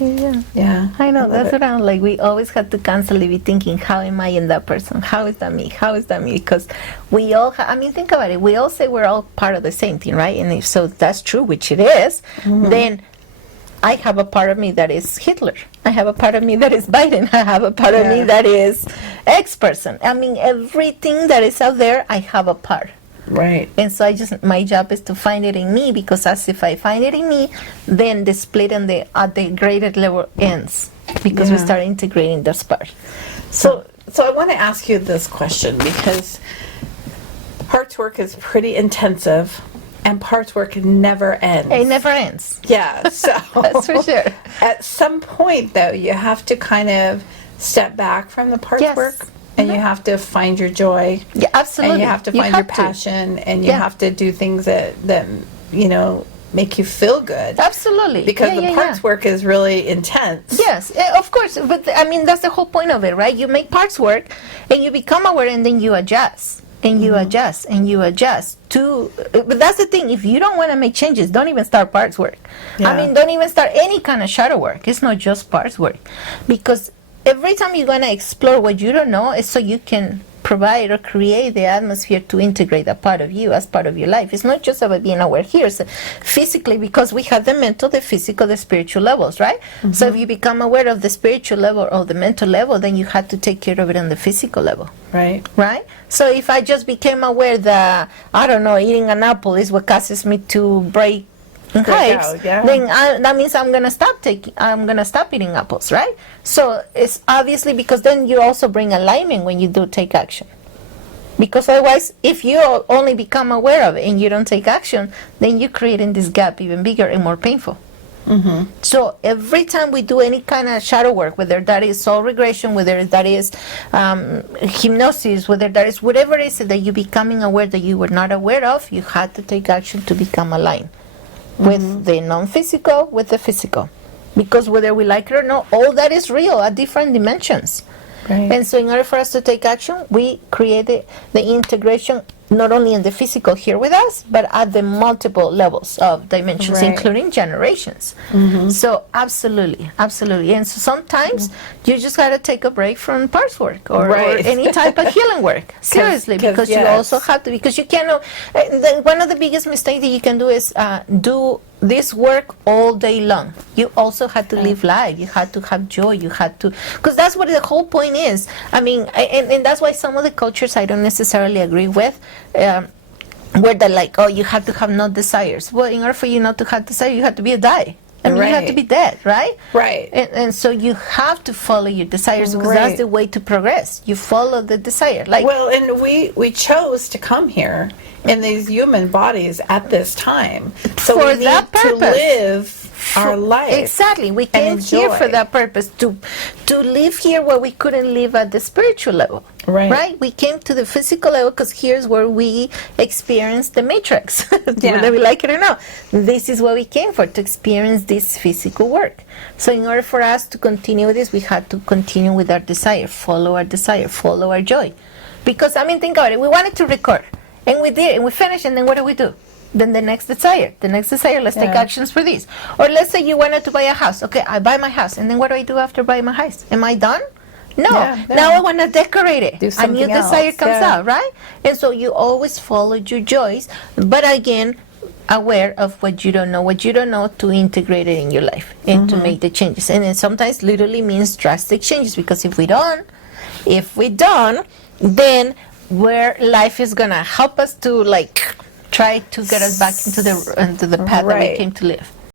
Yeah. I know. love That's it. what I'm like. We always have to constantly be thinking, how am I in that person? How is that me? How is that me? Because we all, I mean, think about it. We all say we're all part of the same thing, right? And if so, that's true, which it is, then I have a part of me that is Hitler. I have a part of me that is Biden. I have a part of me Yeah. that is X person. I mean, everything that is out there, I have a part. Right. And so my job is to find it in me, because as if I find it in me, then the split and at the graded level ends, because we Yeah. start integrating this part. So I want to ask you this question, because parts work is pretty intensive and parts work never ends. It never ends. Yeah, so That's for sure. at some point though, you have to kind of step back from the parts Yes. work, and you have to find your joy. Yeah, absolutely. And you have to find your passion, and you Yeah. have to do things that make you feel good. Absolutely. Because Yeah, the yeah, parts yeah. work is really intense. Yes, of course. But I mean, that's the whole point of it, right? You make parts work, and you become aware, and then you adjust, and you adjust, and you adjust to. But that's the thing. If you don't want to make changes, don't even start parts work. Yeah. I mean, don't even start any kind of shadow work. It's not just parts work, because every time you're gonna explore what you don't know, is so you can provide or create the atmosphere to integrate a part of you as part of your life. It's not just about being aware here, so physically, because we have the mental, the physical, the spiritual levels, right? So if you become aware of the spiritual level or the mental level, then you have to take care of it on the physical level, Right. right? So if I just became aware that, I don't know, eating an apple is what causes me to break hives, out, yeah. then that means I'm gonna stop eating apples, right? So it's obviously, because then you also bring alignment when you do take action. Because otherwise, if you only become aware of it and you don't take action, then you're creating this gap even bigger and more painful. So every time we do any kind of shadow work, whether that is soul regression, whether that is hypnosis, whether that is whatever it is that you're becoming aware that you were not aware of, you had to take action to become aligned with the non-physical, with the physical. Because whether we like it or not, all that is real at different dimensions. Right. And so in order for us to take action, we created the integration not only in the physical here with us, but at the multiple levels of dimensions, Right. including generations. So absolutely. And so sometimes you just got to take a break from parts work or Right. any type of healing work. Seriously, 'cause because you yes. also have to, because you cannot, one of the biggest mistakes that you can do is do this work all day long. You also had to live life. You had to have joy. You had to, because that's what the whole point is. I mean, and that's why some of the cultures I don't necessarily agree with, where they're like, oh, you have to have no desires. Well, in order for you not to have desire, you have to be a die. I mean, you have to Right. be dead, right? Right. And so you have to follow your desires, because that's Right. the way to progress. You follow the desire. Like, Well, and we chose to come here in these human bodies at this time, so For we need that to purpose. live our life. Exactly. We and came here for enjoy. that purpose, to live here where we couldn't live at the spiritual level. Right. We came to the physical level because here's where we experience the matrix, Yeah. whether we like it or not. This is what we came for, to experience this physical work. So in order for us to continue this, we had to continue with our desire, follow our joy. Because, I mean, think about it. We wanted to record, and we did, and we finished, and then what do? Then the next desire, let's take Yeah. actions for this. Or let's say you wanted to buy a house. Okay, I buy my house, and then what do I do after buying my house? Am I done? No. Yeah, no. Now I want to decorate it. Do A new something desire else, comes yeah. out, right? And so you always follow your joys, but again, aware of what you don't know to integrate it in your life and to make the changes. And it sometimes literally means drastic changes, because if we don't, then where life is gonna help us to like try to get us back into the path that we Right. came to live.